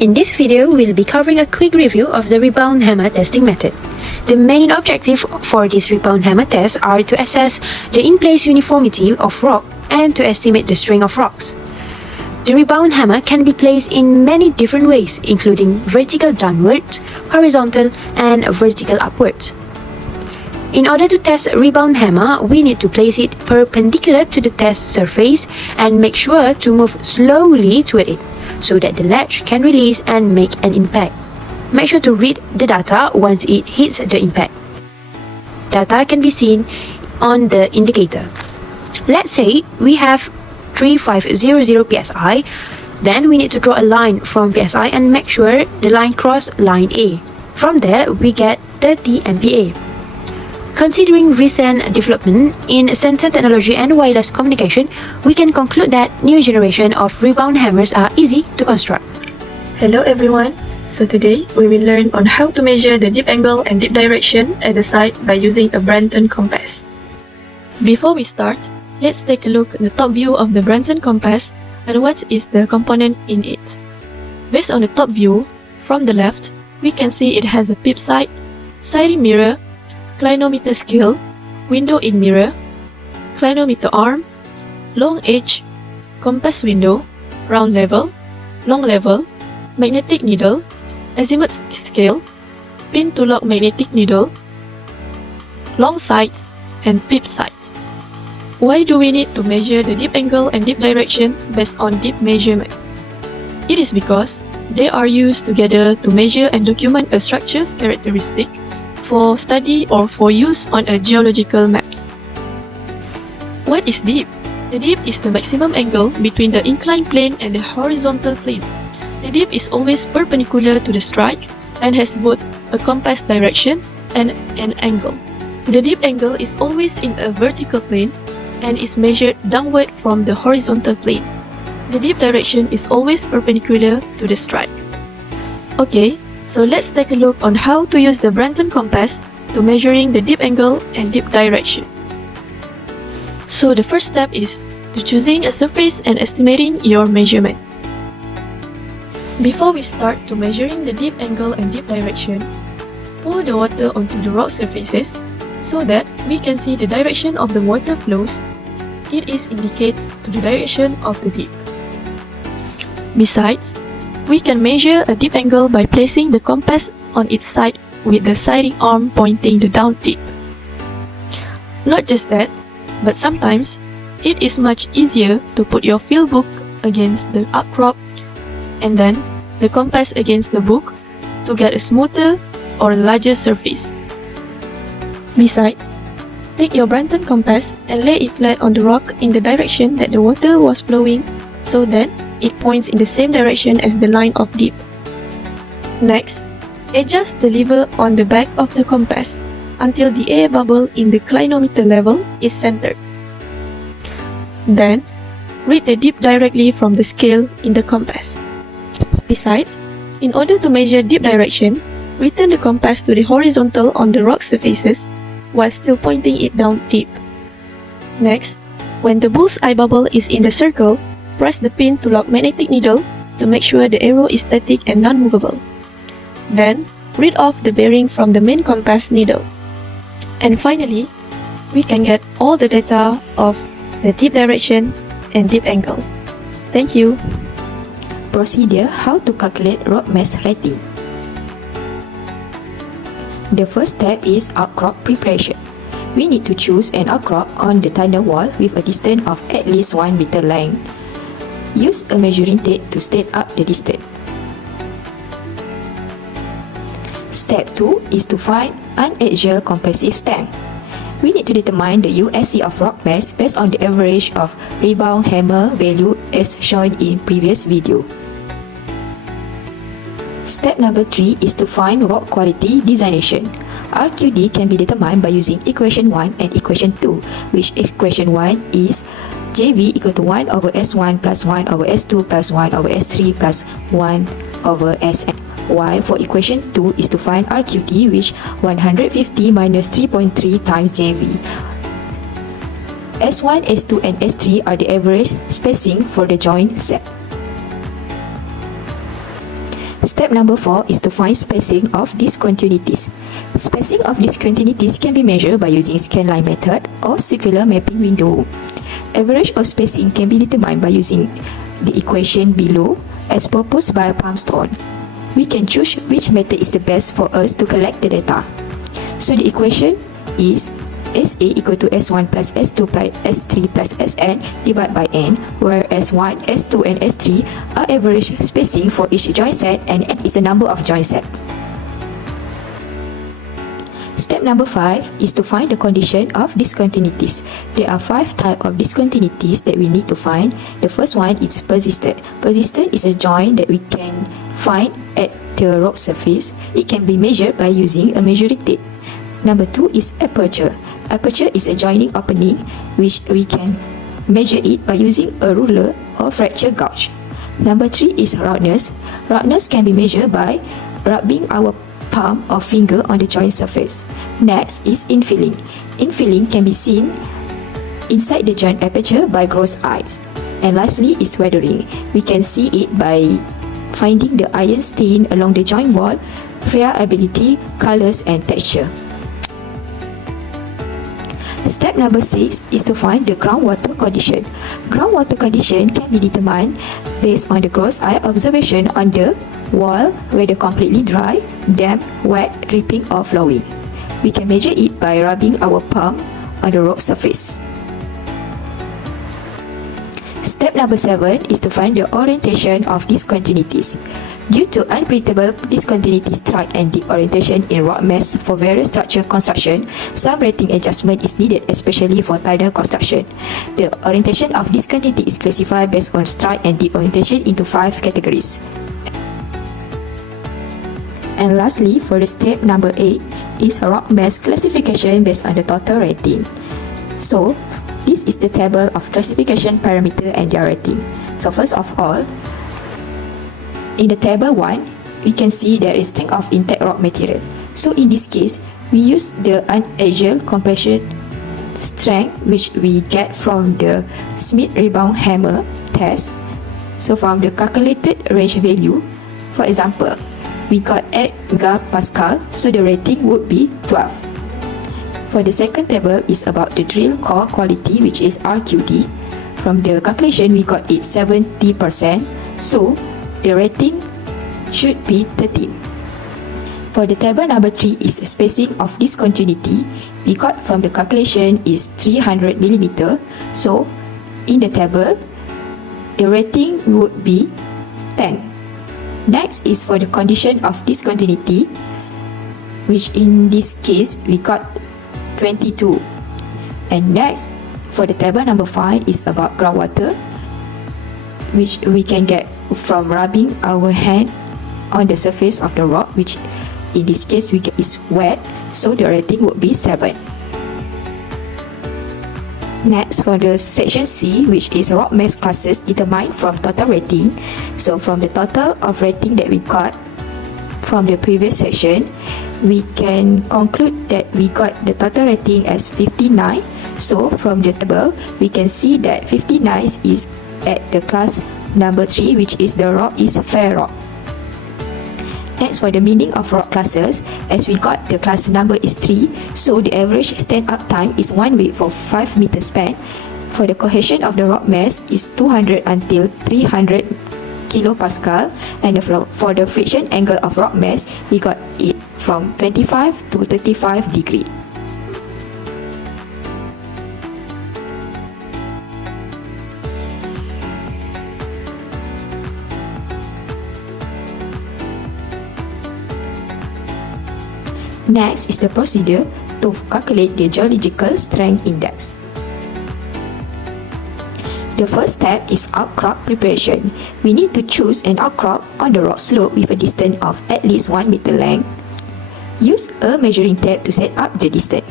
In this video, we'll be covering a quick review of the rebound hammer testing method. The main objective for this rebound hammer test are to assess the in-place uniformity of rock and to estimate the strength of rocks. The rebound hammer can be placed in many different ways, including vertical downwards, horizontal, and vertical upwards. In order to test a rebound hammer, we need to place it perpendicular to the test surface and make sure to move slowly toward it, so that the latch can release and make an impact. Make sure to read the data once it hits the impact. Data can be seen on the indicator. Let's say we have 3500 psi, then we need to draw a line from psi and make sure the line cross line A. From there, we get 30 MPa. Considering recent development in sensor technology and wireless communication, we can conclude that new generation of rebound hammers are easy to construct. Hello everyone, so today we will learn on how to measure the dip angle and dip direction at the site by using a Branton compass. Before we start, let's take a look at the top view of the Branton compass and what is the component in it. Based on the top view, from the left, we can see it has a pip sight, sighting mirror, clinometer scale, window in mirror, clinometer arm, long edge, compass window, round level, long level, magnetic needle, azimuth scale, pin to lock magnetic needle, long sight, and pip sight. Why do we need to measure the dip angle and dip direction based on dip measurements? It is because they are used together to measure and document a structure's characteristic for study or for use on a geological maps. What is dip? The dip is the maximum angle between the inclined plane and the horizontal plane. The dip is always perpendicular to the strike and has both a compass direction and an angle. The dip angle is always in a vertical plane and is measured downward from the horizontal plane. The dip direction is always perpendicular to the strike. Okay, so let's take a look on how to use the Branton compass to measuring the dip angle and dip direction. So the first step is to choosing a surface and estimating your measurements. Before we start to measuring the dip angle and dip direction, pour the water onto the rock surfaces so that we can see the direction of the water flows. It indicates to the direction of the dip. Besides, we can measure a dip angle by placing the compass on its side with the sighting arm pointing the down tip. Not just that, but sometimes it is much easier to put your field book against the upcrop and then the compass against the book to get a smoother or larger surface. Besides, take your Branton compass and lay it flat on the rock in the direction that the water was flowing so that it points in the same direction as the line of dip. Next, adjust the lever on the back of the compass until the air bubble in the clinometer level is centered. Then, read the dip directly from the scale in the compass. Besides, in order to measure dip direction, return the compass to the horizontal on the rock surfaces while still pointing it down deep. Next, when the bull's eye bubble is in the circle, press the pin to lock magnetic needle to make sure the arrow is static and non-movable. Then, read off the bearing from the main compass needle. And finally, we can get all the data of the dip direction and dip angle. Thank you. Procedure: how to calculate rock mass rating. The first step is outcrop preparation. We need to choose an outcrop on the tunnel wall with a distance of at least 1 meter length. Use a measuring tape to state up the distance. Step 2 is to find unaxial compressive strength. We need to determine the USC of rock mass based on the average of rebound hammer value as shown in previous video. Step number 3 is to find rock quality designation. RQD can be determined by using equation 1 and equation 2, which equation 1 is JV equal to 1 over S1 plus 1 over S2 plus 1 over S3 plus 1 over Sn. While for equation 2 is to find RQD, which 150 minus 3.3 times JV. S1, S2 and S3 are the average spacing for the joint set. Step number 4 is to find spacing of discontinuities. Spacing of discontinuities can be measured by using scanline method or circular mapping window. Average of spacing can be determined by using the equation below as proposed by Palmstone. We can choose which method is the best for us to collect the data. So the equation is SA equal to S1 plus S2 plus S3 plus Sn divided by n, where S1, S2 and S3 are average spacing for each joint set and n is the number of joint sets. Step number 5 is to find the condition of discontinuities. There are 5 types of discontinuities that we need to find. The first one is persistent. Persistent is a joint that we can find at the rock surface. It can be measured by using a measuring tape. Number 2 is aperture. Aperture is a joining opening which we can measure it by using a ruler or fracture gauge. Number 3 is roughness. Roughness can be measured by rubbing our palm or finger on the joint surface. Next is infilling. Infilling can be seen inside the joint aperture by gross eyes. And lastly is weathering. We can see it by finding the iron stain along the joint wall, friability, colors and texture. Step number 6 is to find the groundwater condition. Groundwater condition can be determined based on the gross eye observation on the wall, whether completely dry, damp, wet, dripping or flowing. We can measure it by rubbing our palm on the rock surface. Step number 7 is to find the orientation of discontinuities. Due to unpredictable discontinuity strike and dip orientation in rock mass for various structure construction, some rating adjustment is needed, especially for tidal construction. The orientation of discontinuity is classified based on strike and dip orientation into 5 categories. And lastly, for the step number 8 is rock mass classification based on the total rating. So, this is the table of classification parameter and their rating. So first of all, in the table 1, we can see there is strength of intact rock materials. So in this case, we use the unaxial compression strength which we get from the Smith rebound hammer test. So from the calculated range value, for example, we got 8 megapascal, so the rating would be 12. For the second table is about the drill core quality, which is RQD. From the calculation, we got it 70%, so the rating should be 13. For the table number 3 is spacing of discontinuity. We got from the calculation is 300 mm, so in the table, the rating would be 10. Next is for the condition of discontinuity, which in this case, we got 22. And next, for the table number 5 is about groundwater, which we can get from rubbing our hand on the surface of the rock, which in this case we get is wet, so the rating would be 7. Next, for the section C, which is rock mass classes determined from total rating. So from the total of rating that we got from the previous section, we can conclude that we got the total rating as 59. So from the table, we can see that 59 is at the class number 3, which is the rock is fair rock. Next, for the meaning of rock classes, as we got the class number is 3, so the average stand-up time is 1 week for 5 meter span. For the cohesion of the rock mass is 200 until 300 kilopascal, and for the friction angle of rock mass, we got it from 25 to 35 degree. Next is the procedure to calculate the geological strength index. The first step is outcrop preparation. We need to choose an outcrop on the rock slope with a distance of at least 1 meter length. Use a measuring tape to set up the distance.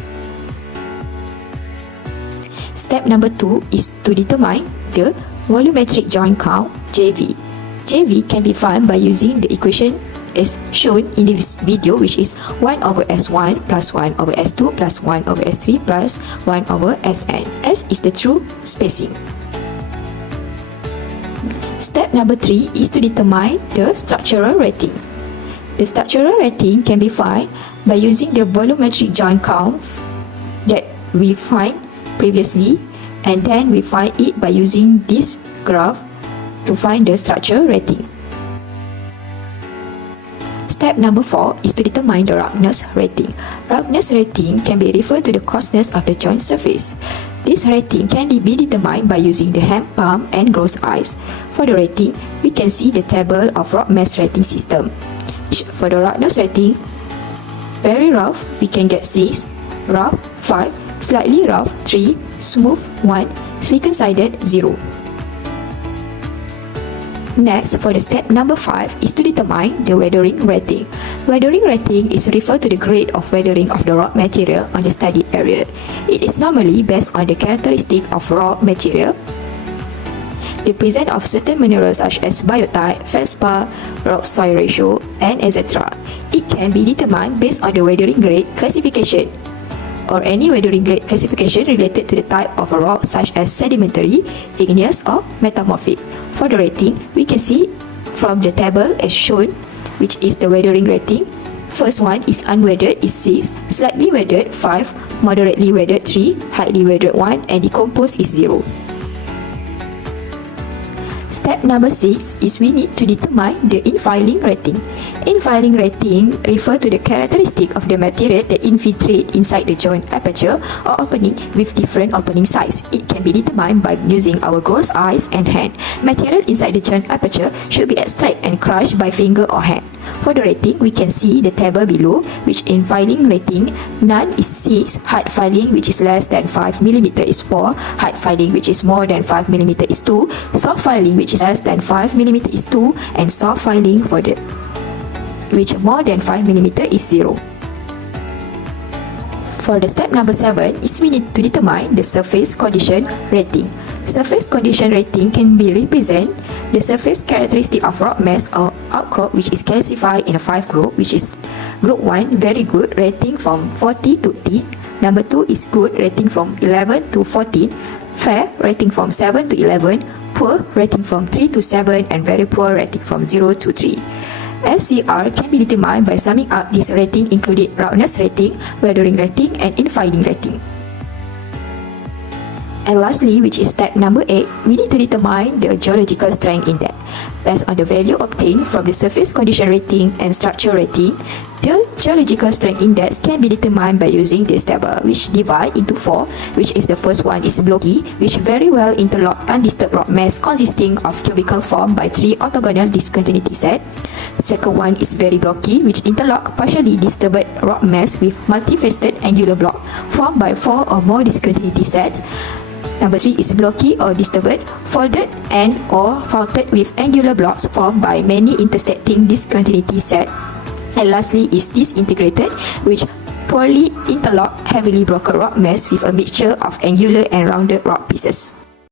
Step number 2 is to determine the volumetric joint count, JV. JV can be found by using the equation as shown in this video, which is 1 over S1 plus 1 over S2 plus 1 over S3 plus 1 over Sn. S is the true spacing. Step number 3 is to determine the structural rating. The structural rating can be found by using the volumetric joint count that we find previously, and then we find it by using this graph to find the structural rating. Step number 4 is to determine the roughness rating. Roughness rating can be referred to the coarseness of the joint surface. This rating can be determined by using the hand palm and gross eyes. For the rating, we can see the table of rock mass rating system. For the roughness rating, very rough, we can get 6, rough 5, slightly rough 3, smooth 1, silicon-sided 0. Next, for the step number 5 is to determine the weathering rating. Weathering rating is referred to the grade of weathering of the rock material on the studied area. It is normally based on the characteristic of rock material, the presence of certain minerals such as biotite, feldspar, rock-soil ratio, and etc. It can be determined based on the weathering grade classification or any weathering grade classification related to the type of a rock such as sedimentary, igneous, or metamorphic. For the rating, we can see from the table as shown, which is the weathering rating. First one is unweathered is 6, slightly weathered 5, moderately weathered 3, highly weathered 1, and decomposed is 0. Step number 6 is we need to determine the infiling rating. Infiling rating refers to the characteristic of the material that infiltrate inside the joint aperture or opening with different opening size. It can be determined by using our gross eyes and hand. Material inside the joint aperture should be extracted and crushed by finger or hand. For the rating, we can see the table below, which in filing rating, none is 6, hard filing which is less than 5 mm is 4, hard filing which is more than 5 mm is 2, soft filing which is less than 5 mm is 2, and soft filing for the which more than 5 mm is 0. For the step number 7 is we need to determine the surface condition rating. Surface condition rating can be represent the surface characteristic of rock mass or outcrop, which is classified in a 5 group, which is group 1 very good, rating from 40 to 10. Number 2 is good, rating from 11 to 14. Fair, rating from 7 to 11. Poor, rating from 3 to 7, and very poor, rating from 0 to 3. SCR can be determined by summing up this rating, including roughness rating, weathering rating, and infiling rating. And lastly, which is step number 8, we need to determine the geological strength index. Based on the value obtained from the surface condition rating and structure rating, the geological strength index can be determined by using this table, which divide into 4, which is the first one is blocky, which very well interlocked undisturbed rock mass consisting of cubical formed by 3 orthogonal discontinuity set. Second one is very blocky, which interlock partially disturbed rock mass with multifaceted angular block formed by 4 or more discontinuity set. Number 3 is blocky or disturbed, folded and or faulted with angular blocks formed by many intersecting discontinuity set. And lastly is disintegrated, which poorly interlocked heavily broken rock mass with a mixture of angular and rounded rock pieces.